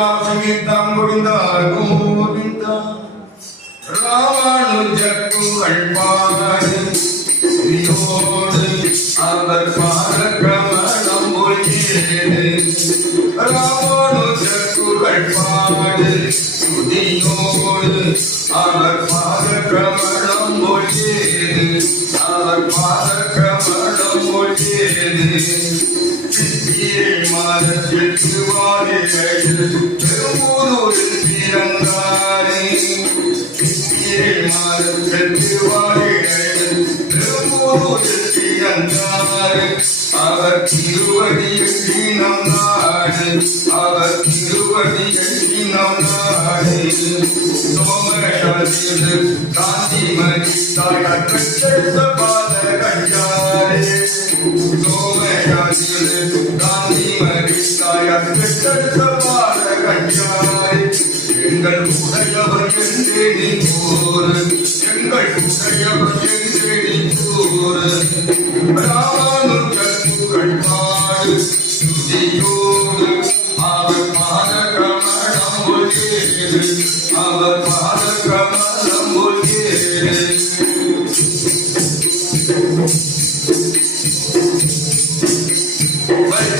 கோவிந்தநாம சங்கீதம் கோவிந்தா கோவிந்தா ராமானுஜ புகழ் ஸ்ரீயோடு அவர் பாரக்கிரமணம் மொழியேடு ராமானுஜ புகழ் ஸ்ருதியோடு அவர் அவர் சித்திரை மாதத்தில் திருவாரிகள் பெரும்பூரில் அவர் திருவடியில் தினம் நாடு அவர் திருவடியில் தினம் நாடு சோமராஜில் காந்தி மதித்தாய் பாத கண்டாரே சோமராஜில் காந்தி மதித்தாய் அக்கற்ற பாத கண்டாரே எங்கள் உடையவர் என்று நீ கூறு எங்கள் உடையவர் என்று நீ கூறு ராமானுஜன் புகழ் ஸ்துதியோடு அவர் பாத கமலம் ஒளியேறு அவர் பாத கமலம் ஒளியேறு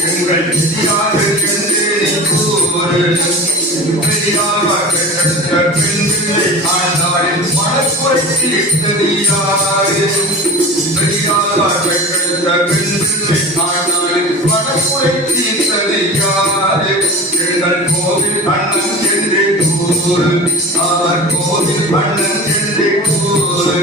கூறு பெரியார் அவர் கோவில் அண்ணன் என்று கூறு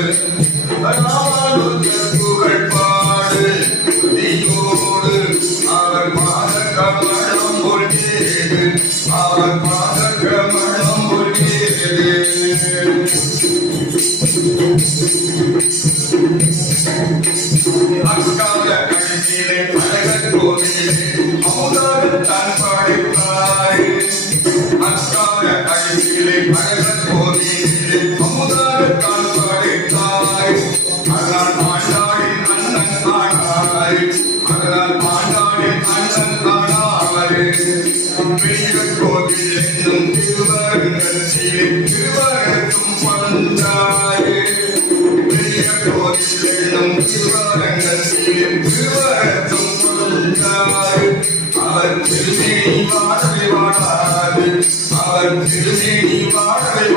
அக்கால கழிச்சிலே அழகர் கோவிலே அமுதாக தான் பாடித்தாரே அக்கால கழிச்சிலே அழகர் கோவிலே அமுதாக தான் பாடித்தாரே அதனால் ஆண்டாடின் அண்ணன் ஆனாரே அதனால் ஆண்டாடின் அண்ணன் ஆனாரே பெரிய கோவில் அவர் திருமேனி வாழவே வாழாது அவர் திருமேனி வாழவே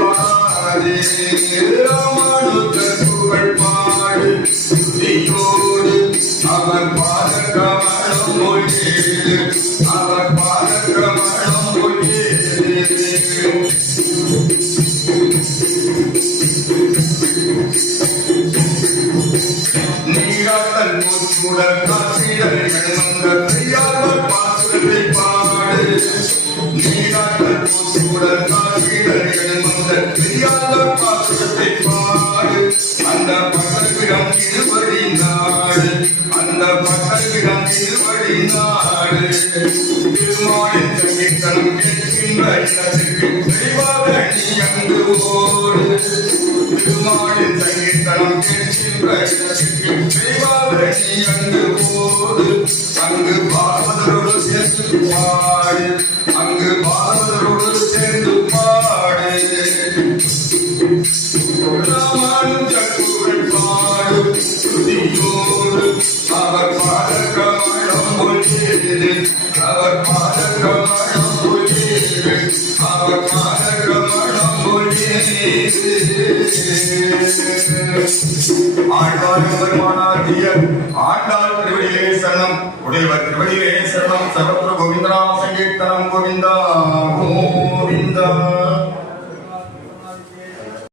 திருமாலின் சங்கீதனம் கேட்கின்ற இடத்துக்கு விரைவாக நீ அங்கு அங்கு பார்வதரோடு சேர்ந்து பாடு. அங்கு பார்வதரோடு சேர்ந்து பாடு. ராமானுஜர் பாடு. அவர் பாத அவர் பாத அவர் பாத ஆழ்வார் பெருமானாகிய ஆண்டாள் திருவடியிலே சரணம். உடையவர் திருவடியிலே சரணம். சர்வத்திர கோவிந்தராம சங்கீர்த்தனம் கோவிந்தா. கோவிந்தா.